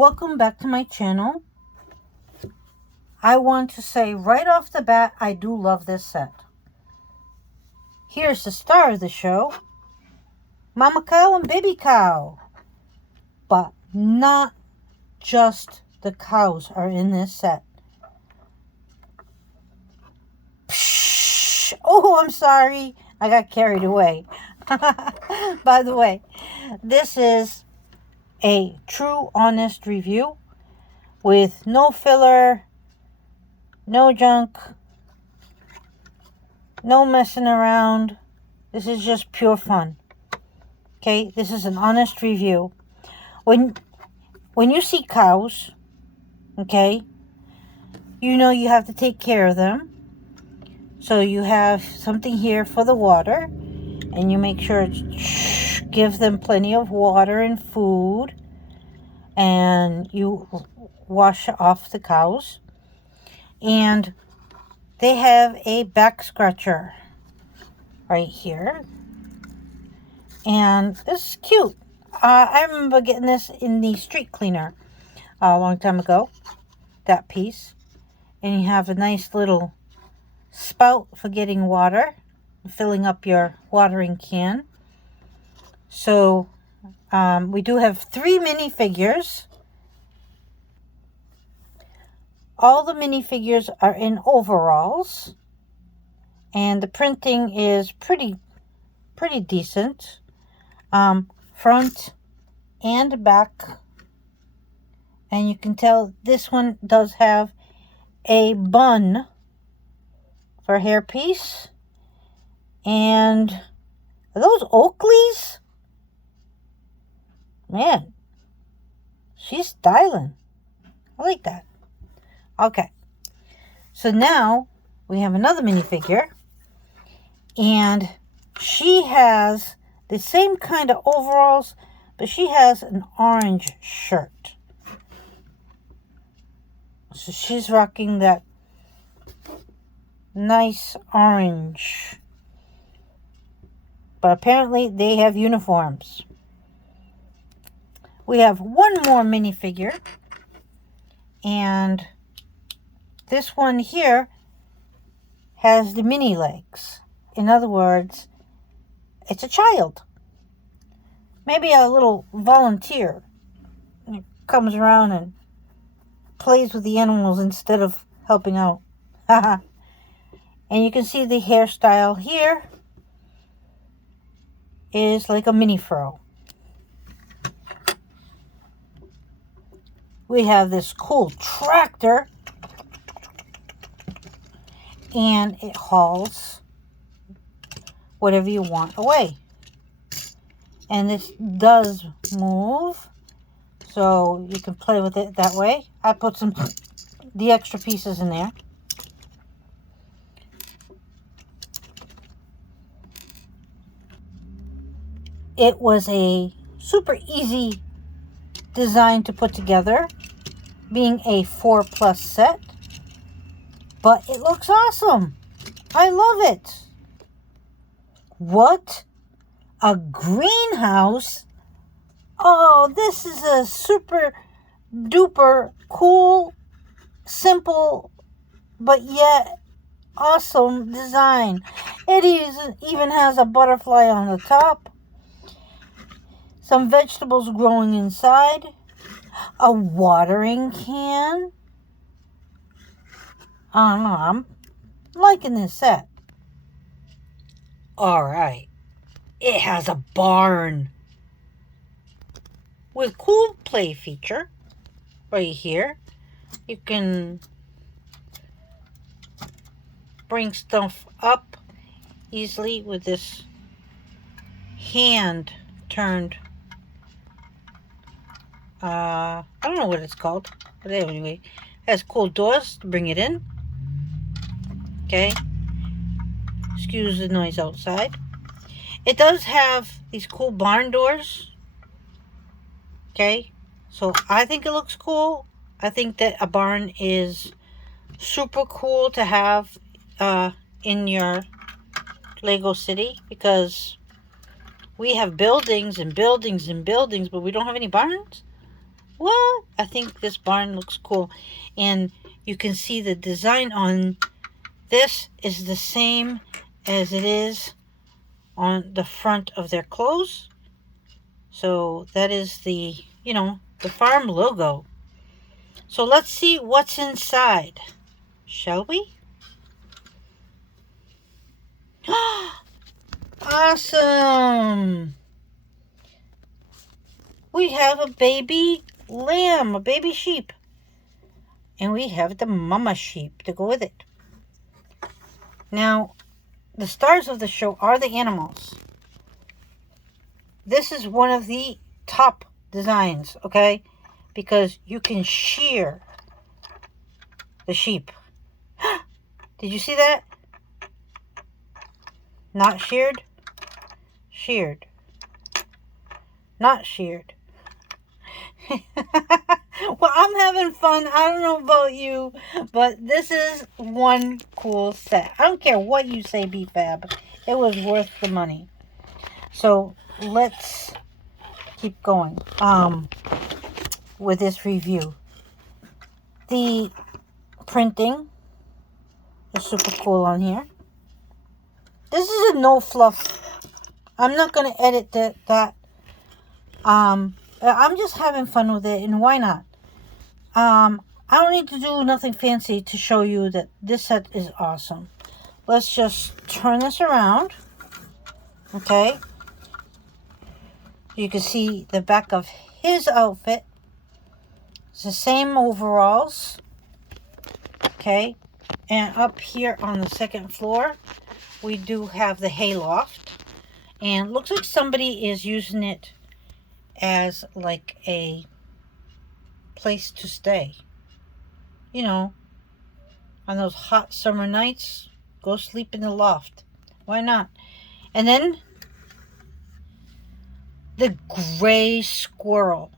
Welcome back to my channel. I want to say right off the bat, I do love this set. Here's the star of the show, Mama Cow and Baby Cow. But not just the cows are in this set. Psh! Oh, I'm sorry. I got carried away. By the way, this is a true, honest review with no filler, no junk, no messing around. This is just pure fun. Okay, this is an honest review. When you see cows, okay, you know you have to take care of them. So you have something here for the water, and you make sure to give them plenty of water and food, and you wash off the cows. And they have a back scratcher right here, and this is cute. I remember getting this in the street cleaner a long time ago, that piece. And you have a nice little spout for getting water, filling up your watering can. So we do have 3 minifigures. All the minifigures are in overalls, and the printing is pretty decent. Front and back, and you can tell this one does have a bun for hairpiece. And are those Oakleys? Man, she's styling. I like that. Okay, so now we have another minifigure, and she has the same kind of overalls, but she has an orange shirt. So she's rocking that nice orange. But apparently they have uniforms. We have one more minifigure, and this one here has the mini legs. In other words, it's a child. Maybe a little volunteer. It comes around and plays with the animals instead of helping out. And you can see the hairstyle here is like a mini fro. We have this cool tractor, and it hauls whatever you want away. And this does move, so you can play with it that way. I put the extra pieces in there. It was a super easy design to put together, being a 4+ set. But it looks awesome. I love it. What? A greenhouse? Oh, this is a super duper cool, simple, but yet awesome design. It even has a butterfly on the top. Some vegetables growing inside. A watering can. I don't know, I'm liking this set. Alright. It has a barn with cool play feature right here. You can bring stuff up easily with this hand turned. I don't know what it's called, but anyway, it has cool doors to bring it in. Okay, excuse the noise outside. It does have these cool barn doors. Okay, so I think it looks cool. I think that a barn is super cool to have in your Lego city, because we have buildings and buildings and buildings, but we don't have any barns. what? I think this barn looks cool. And you can see the design on this is the same as it is on the front of their clothes. So that is the, the farm logo. So let's see what's inside, shall we? Awesome! We have a baby lamb, a baby sheep. And we have the mama sheep to go with it. Now, the stars of the show are the animals. This is one of the top designs, okay? Because you can shear the sheep. Did you see that? Not sheared? Sheared. Not sheared. Well, I'm having fun. I don't know about you, but this is one cool set. I don't care what you say, BFAB. It was worth the money. So let's keep going with this review. The printing is super cool on here. This is a no fluff. I'm not going to edit that. I'm just having fun with it, and why not? I don't need to do nothing fancy to show you that this set is awesome. Let's just turn this around. Okay. You can see the back of his outfit. It's the same overalls. Okay. And up here on the second floor, we do have the hayloft. And it looks like somebody is using it as like a place to stay. You know, on those hot summer nights, go sleep in the loft. Why not? And then the gray squirrel.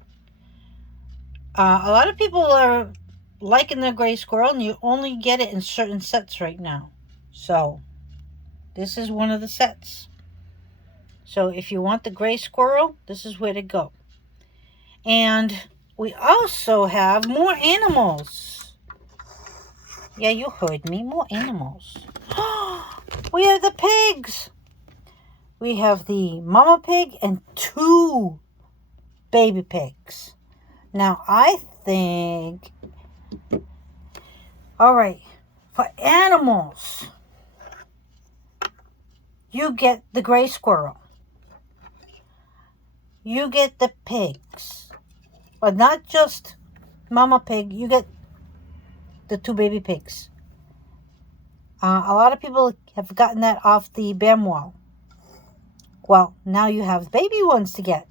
A lot of people are liking the gray squirrel, and you only get it in certain sets right now. So this is one of the sets. So if you want the gray squirrel, this is where to go. And we also have more animals. Yeah, you heard me. More animals. We have the pigs. We have the mama pig and 2 baby pigs. Now, I think... Alright, for animals, you get the gray squirrel. You get the pigs. But not just mama pig, you get the 2 baby pigs. A lot of people have gotten that off the BAM wall. Well, now you have baby ones to get.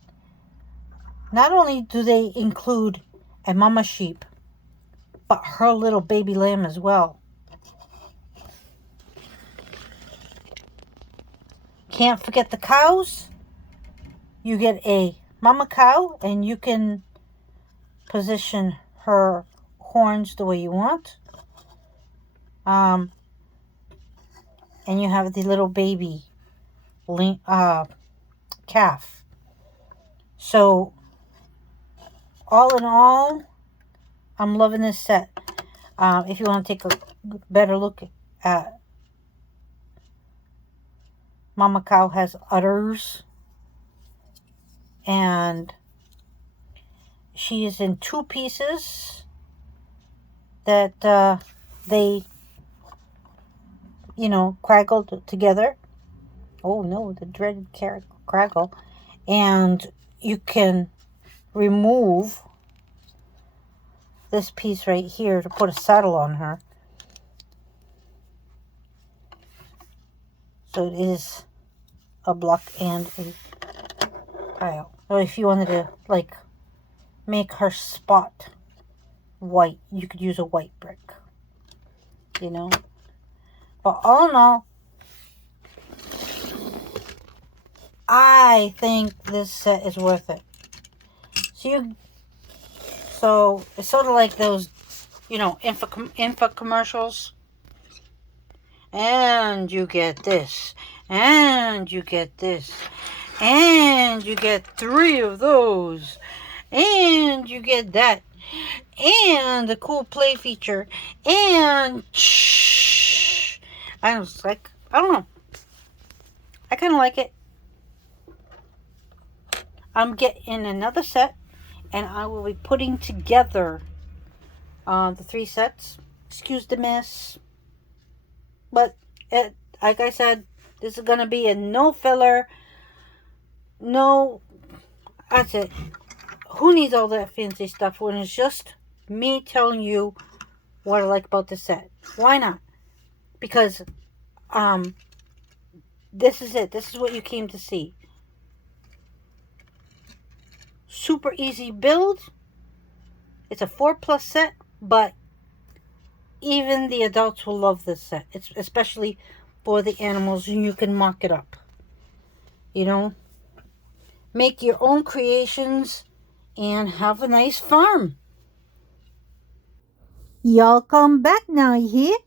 Not only do they include a mama sheep, but her little baby lamb as well. Can't forget the cows. You get a mama cow, and you can position her horns the way you want. And you have the little baby calf. So, all in all, I'm loving this set. If you want to take a better look at Mama Cow has udders. And she is in 2 pieces that they, craggled together. Oh no, the dreaded craggle. And you can remove this piece right here to put a saddle on her. So it is a block and a tile. Or if you wanted to, make her spot white, you could use a white brick. But all in all, I think this set is worth it. So it's sort of like those, info commercials. And you get this. And you get this. And you get 3 of those. And you get that. And the cool play feature. And I was like, I don't know. I kind of like it. I'm getting another set, and I will be putting together the 3 sets. Excuse the mess. But, like I said, this is going to be a no filler. No, that's it. Who needs all that fancy stuff when it's just me telling you what I like about the set? Why not? Because, this is it. This is what you came to see. Super easy build. It's a 4+ set, but even the adults will love this set. It's especially for the animals, and you can mock it up. You know, make your own creations and have a nice farm. Y'all come back now, you hear?